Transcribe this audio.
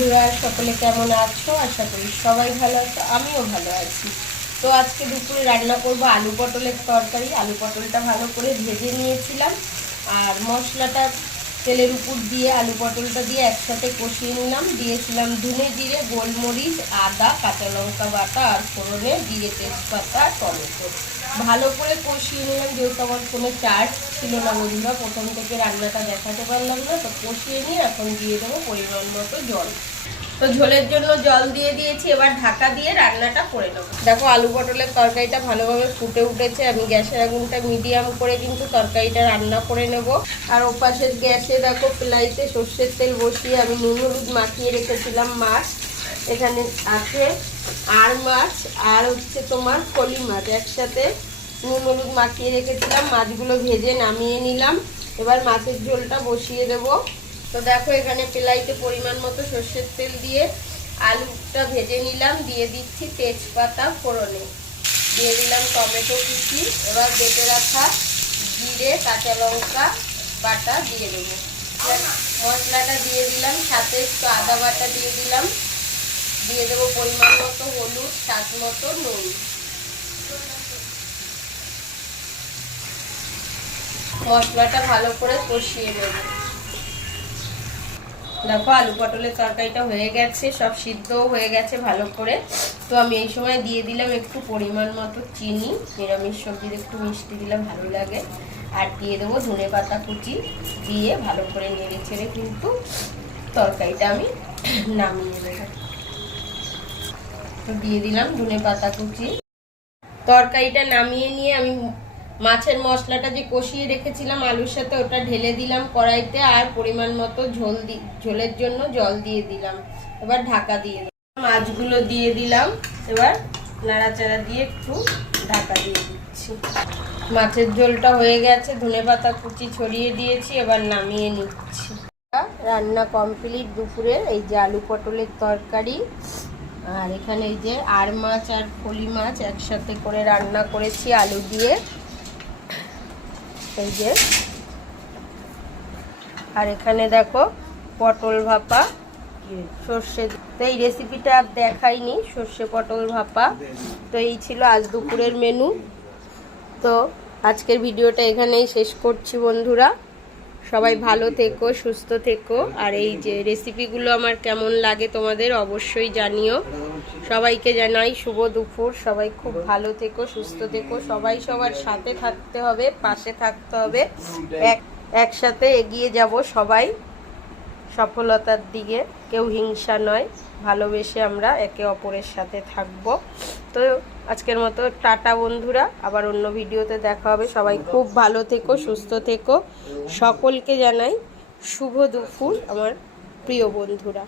বন্ধুরা, সকলে কেমন আছো? আশা করি সবাই ভালো আছো, আমিও ভালো আছি। তো আজকে দুপুরে রান্না করব আলু পটলের তরকারি। আলু পটলটা ভালো করে ভেজে নিয়েছিলাম। আর মশলাটা তেলের উপর দিয়ে, আলু পটলটা দিয়ে একসাথে কষিয়ে নিলাম। দিয়েছিলাম ধনে জিরে, গোলমরিচ, আদা, কাঁচা লঙ্কা বাটা আর ফোড়নে দিয়ে তেজপাতা, টমেটো। ভালো করে কষিয়ে নিলাম, যেহেতু আমার কোনো চার্জ ছিল না বন্ধুরা, প্রথম থেকে রান্নাটা দেখাতে পারলাম না, তো কষিয়ে নিয়ে এখন দিয়ে দেবো পরিমাণ মতো জল। তো ঝোলের জন্য জল দিয়ে দিয়েছি, এবার ঢাকা দিয়ে রান্নাটা করে নেব। দেখো, আলু পটলের তরকারিটা ভালোভাবে ফুটে উঠেছে, আমি গ্যাসের আগুনটা মিডিয়াম করে কিন্তু তরকারিটা রান্না করে নেব। আর ওপাশের গ্যাসে দেখো প্লাইতে সর্ষের তেল বসিয়ে আমি নুন হলুদ মাখিয়ে রেখেছিলাম মাছ। এখানে আছে আর মাছ, আর হচ্ছে তোমার ফলি মাছ একসাথে। নুন হলুদ মাখিয়ে রেখেছিলাম, মাছগুলো ভেজে নামিয়ে নিলাম। এবার মাছের ঝোলটা বসিয়ে দেবো। তো দেখো এখানে পেলাইতে পরিমাণ মতো সর্ষের তেল দিয়ে আলুটা ভেজে নিলাম। দিয়ে দিচ্ছি তেজপাতা ফোড়নে। দিয়ে দিলাম টমেটো কুচি। এবার বেটে রাখা জিরে, কাঁচা লঙ্কা বাটা দিয়ে দেবো। মশলাটা দিয়ে দিলাম, সাথে একটু আদা বাটা দিয়ে দিলাম। দিয়ে দেবো পরিমাণ মতো হলুদ, স্বাদ মতো নুন। মশলাটা ভালো করে কষিয়ে নেব। দেখো, আলু পটলের তরকারিটা হয়ে গেছে, সব সিদ্ধও হয়ে গেছে ভালো করে। তো আমি এই সময় দিয়ে দিলাম একটু পরিমাণ মতো চিনি, নিরামিষ সবজির একটু মিষ্টি দিলে ভালো লাগে। আর দিয়ে দেবো ধনে পাতা কুচি দিয়ে ভালো করে নেড়ে ছেড়ে কিন্তু তরকারিটা আমি নামিয়ে দেবো তো দিয়ে দিলাম ধনে পাতা কুচি। তরকারিটা নামিয়ে নিয়ে আমি মাছের মশলাটা যে কষিয়ে রেখেছিলাম, আলুর সাথে ওটা ঢেলে দিলাম কড়াইতে আর পরিমাণ মতো ঝোল দি, ঝোলের জন্য জল দিয়ে দিলাম। এবার ঢাকা দিয়ে দিলাম। মাছগুলো দিয়ে দিলাম। এবার নাড়াচাড়া দিয়ে একটু ঢাকা দিয়ে দিচ্ছি। মাছের ঝোলটা হয়ে গেছে, ধনে পাতা কুচি ছড়িয়ে দিয়েছি, এবার নামিয়ে নিচ্ছি। রান্না কমপ্লিট দুপুরে, এই যে আলু পটলের তরকারি, আর এখানে এই যে আর মাছ আর ফলি মাছ একসাথে করে রান্না করেছি আলু দিয়ে। এই যে। আর এখানে দেখো পটল ভাপা, সর্ষে তো এই রেসিপিটা দেখাইনি, সর্ষে পটল ভাপা। তো এই ছিল আজ দুপুরের মেনু তো আজকের ভিডিওটা এখানেই শেষ করছি বন্ধুরা। সবাই ভালো থেকো, সুস্থ থেকো। আর এই যে রেসিপিগুলো আমার কেমন লাগে তোমাদের অবশ্যই জানিও। সবাইকে জানাই শুভ দুপুর। সবাই খুব ভালো থেকো, সুস্থ থেকো। সবাই সবার সাথে থাকতে হবে, পাশে থাকতে হবে। এক, একসাথে এগিয়ে যাব সবাই সফলতার দিকে। কেউ হিংসা নয়, ভালোবেসে আমরা একে অপরের সাথে থাকব। তো আজকের মতো টাটা বন্ধুরা, আবার অন্য ভিডিওতে দেখা হবে। সবাই খুব ভালো থেকো, সুস্থ থেকো। সকলকে জানাই শুভ দুপুর, আমার প্রিয় বন্ধুরা।